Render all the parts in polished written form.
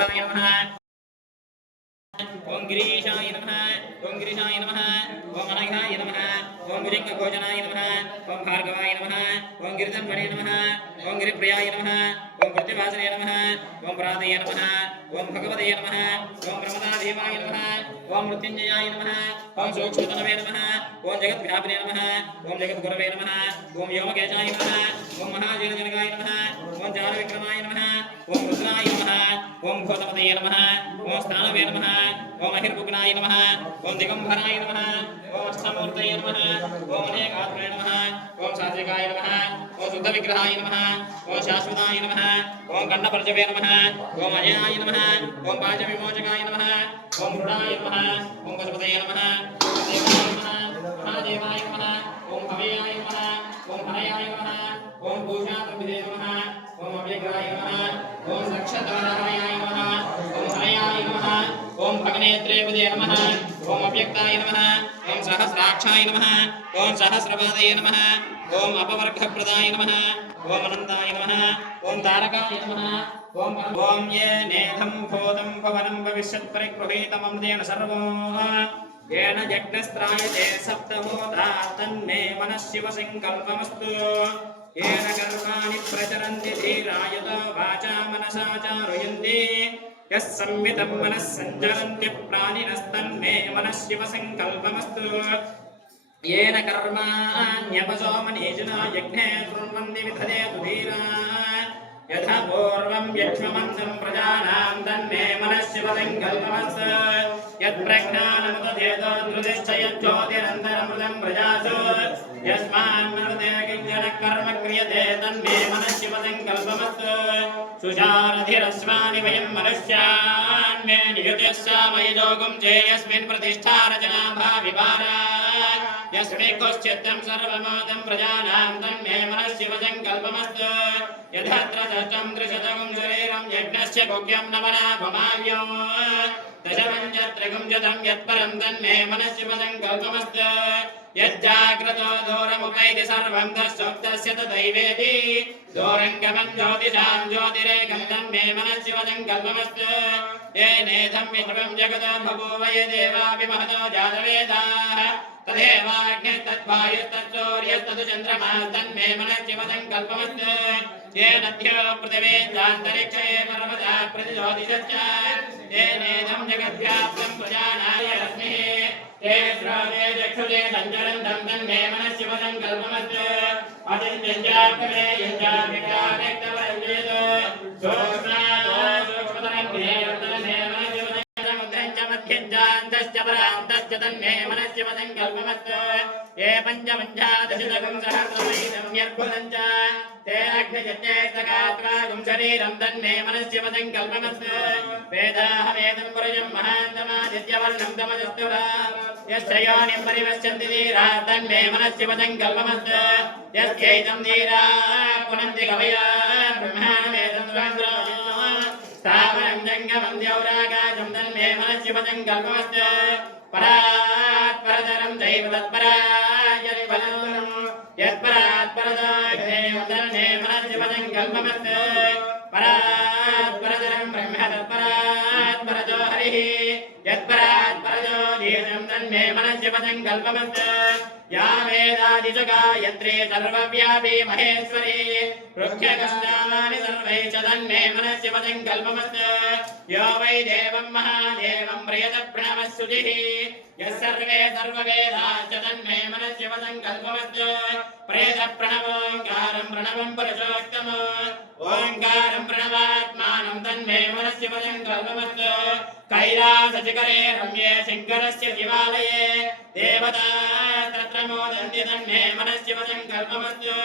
ओम गिरीशाय नमः ओम गिरीशाय नमः ओम अनघाय नमः ओम भुजंगभोजनाय नमः ओम भार्गवाय नमः ओम गिरिधन्वने नमः ओम गिरिप्रियाय नमः ओम प्रतिभासने नमः ओम प्रातये नमः ओम भगवते नमः ओम ब्रह्मदादेवाय नमः ओम मृत्युंजयाय नमः ओम सूक्ष्मतनवे नमः ओम जगद्व्यापिने नमः ओम जगद्गुरवे नमः ओम व्योमकेशाय नमः ओम महाजनजनकाय नमः ओम जानविक्रमाय नमः ओम रुद्राय नमः ओम भूतपतये नमः ओम स्थानवे नमः ओम अहिर्भुग्नाय नमः ओम दिगंबराय नमः ओम अष्टमूर्तये नमः ओम अनेकात्मने नमः ओम सात्विकाय नमः ओम शुद्धविग्रहाय नमः ओम शाश्वताय नमः ओम गण्डपर्जवे नमः ओम अजयाय नमः ओम पाशविमोचकाय नमः ओम मृडाय नमः ओम पशुपतये नमः देवाय नमः महादेवाय नमः ओम भवेयाय नमः ओम हरयाय नमः ओम भूषातर्भिदे नमः ओम अव्यग्राय नमः ओम नक्षत्राय नमः ओम हरयाय नमः ओम भगनेत्रेपदे नमः ओम अव्यक्ताय नमः ओम सहस्राक्षाय नमः ओम सहस्रपादये नमः ओम अपवर्गप्रदाय नमः ओम अनन्ताय नमः ओम तारकाय नमः ओम ये नेधं भूतं भवनं भविष्यत्परिगृहीतममृतेन सर्वो येन यज्ञस्त्रायते सप्तभूता तन्मे मनः शिवसङ्कल्पमस्तु येन कर्माणि प्रचरन्ति धीरायतो वाचा मनसा चारुयन्ति यः संवितं मनः सञ्चरन्ति प्राणिनस्तन्मे मनः शिवसङ्कल्पमस्तु येन कर्माण्यपसो मनीषिणो यज्ञे कुर्वन्ति विदधेतु धीरा यथा पूर्वं यक्ष्ममन्तं प्रजानां तन्मे मनः शिवसङ्कल्पमस्तु यत्प्रज्ञानमुदधेतो धृतिश्चयज्योतिरन्तरमृतं प्रजासु यस्मान्मृते किञ्चन कर्म क्रियते तन्मे मनः शिवसङ्कल्पमस्तु सुचारधिरस्वानि वयं मनुष्यान् मे नियुतिः सामयजोगुं चे यस्मिन् प्रतिष्ठा रचना भाविवारा यस्मिक्कोश्चित्तं सर्वमोदं प्रजानां तन्मे मनः शिवसङ्कल्पमस्तु यथात्र दष्टं त्रिशतगुं शरीरं यज्ञस्य गुह्यं नवनाभमाव्यो दशपञ्चत्रिगुं शतं यत्परं तन्मे मनः शिवसङ्कल्पमस्तु यज्जाग्रतो दूरमुपैति सर्वं तस्सुप्तस्य तदैवेति दूरङ्गमं ज्योतिषां ज्योतिरेकं तन्मे मनः शिवसङ्कल्पमस्तु येनेदं विश्वं जगतो बभूव ये देवापि महतो जातवेदाः तदेवाग्निस्तद्वायुस्तत्सूर्यस्तदु चन्द्रमास्तन्मे मनः शिवसङ्कल्पमस्तु येन द्यो पृथिवीन्द्रान्तरिक्षे पर्वता प्रतिज्योतिषश्च येनेदं जगद्व्याप्तं प्रजानाय रश्मिः ते श्रावे चक्षुषे सञ्चरन्तं तन्मे मनः शिवसङ्कल्पमस्तु अचिन्त्यञ्चाग्रे यञ्चाभिकारेक्तवरञ्जेत परान्तश्च तन्मे मनः शिवसङ्कल्पमस्तु ये पञ्चपञ्चादशतकं सहस्रमैदं यद्भुतं च ते अग्निजन्यैस्तगात्रागुं शरीरं तन्मे मनः शिवसङ्कल्पमस्तु वेदाहमेदं पुरुषं महान्तमादित्यवर्णं तमजस्तुरा यस्य योनिं परिपश्यन्ति धीराः तन्मे मनः शिवसङ्कल्पमस्तु यस्यैदं धीराः पुनन्ति कवया ब्रह्माणमेदं स्वान्द्रो स्थावरं जङ्गमं द्यौराकाशं तन्मे मनः शिवसङ्कल्पमस्तु परात् परतरं चैव तत्परायरि बलं यत्परात् परतोऽग्नेयं तन्मे मनः शिवसङ्कल्पमस्तु परात् परतरं ब्रह्म तत्परात् परतो हरिः यत्परात् परतो धीरं तन्मे मनः शिवसङ्कल्पमस्तु या वेदादिच गायत्री सर्वव्यापी महेश्वरी रुक्यकष्टानि सर्वै च तन्मे मनः शिवसङ्कल्पमस्तु यो वै देवं महादेवं प्रियतप्रणवः यः सर्वे सर्ववेदाश्च तन्मे मनः शिवसङ्कल्पमस्तु प्रेतप्रणवोङ्कारं प्रणवं पुरुषोत्तमो ओङ्कारं प्रणवात्मानं तन्मे मनः शिवसङ्कल्पमस्तु कैलासशिखरे रम्ये शङ्करस्य शिवालये देवता तत्र मोदन्ति तन्मे मनः शिवसङ्कल्पमस्तु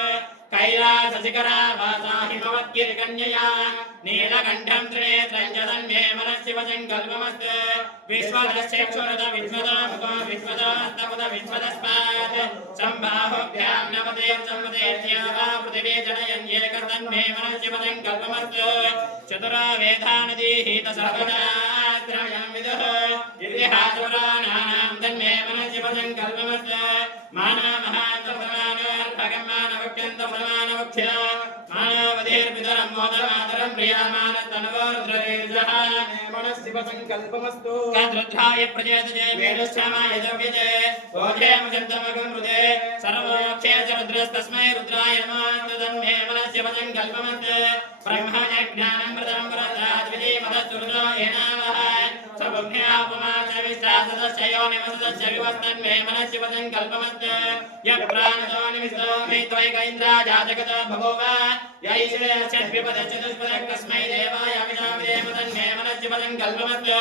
कैलासशिखरावासा हिमवद्गिरिकन्यया नीलकण्ठं त्रिनेत्रं च तन्मे मनः शिवसङ्कल्पमस्तु विश्वदश्चक्षुरद विश्वतो मुखो विश्वतो हस्तमुद विश्वदस्मात् सम्बाहुभ्यां नवतेर्सम्मतेर्द्यावा पृथिवी जनयन्येक तन्मे मनः शिवसङ्कल्पमस्तु चतुरो वेदानदीहित सर्वशास्त्रमयं विदुः इतिहासपुराणानां तन्मे मनः शिवसङ्कल्पमस्तु मानवमहान्तप्रमाणार्भगं मानवक्यन्तप्रमाणवक्ष्य मानवधीर्पितरं मोदमातरं प्रियमानस्तनवरुद्रवीर्यः मनस्शिवसङ्कल्पमस्तु कद्रुद्धाय प्रचेतजे वेदश्यामाय द्रव्यजे ओधेमजन्तमगं हृदे सर्वोक्षे च रुद्रस्तस्मै रुद्राय नमः तन्मे मनस्शिवसङ्कल्पमस्तु ब्रह्मज्ञानं प्रदम्बरताद्विधीमतस्तु रुद्रो येनावः सदस्यो निवसदस्य विवस्तन्मे मनस्शिवसङ्कल्पमस्तु यप्राणतो निमित्तो मे त्वैक इन्द्राजाजगत बभूव यैश्वर्यस्यद्विपदश्चतुष्पदः कस्मै देवाय अमिताभिदेव तन्मे मनस्शिवसङ्कल्पमस्तु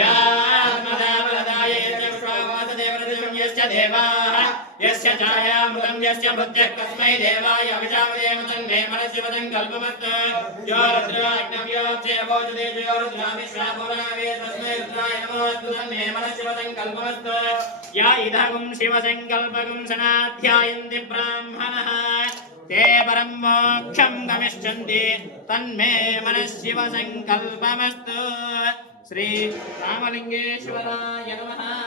यात्मदाबलदाय यस्य विश्वावासदेवरजं यस्य देवाः यस्य छायामृतं यस्य भृत्यः कस्मै देवाय अमिताभिदेव तन्मे मनस्शिवसङ्कल्पमस्तु यो रुद्राग्नव्योक्षेभोजते यो रुद्राविश्वाभुवनावे तस्मै रुद्राय नमोऽस्तु तन्मे मनस्शिवसङ्कल्पमस्तु या इदं शिवसङ्कल्पकं सनाध्यायन्ति ब्राह्मणः ते परं मोक्षं गमिष्यन्ति तन्मे मनस्शिवसङ्कल्पमस्तु श्री रामलिङ्गेश्वराय नमः।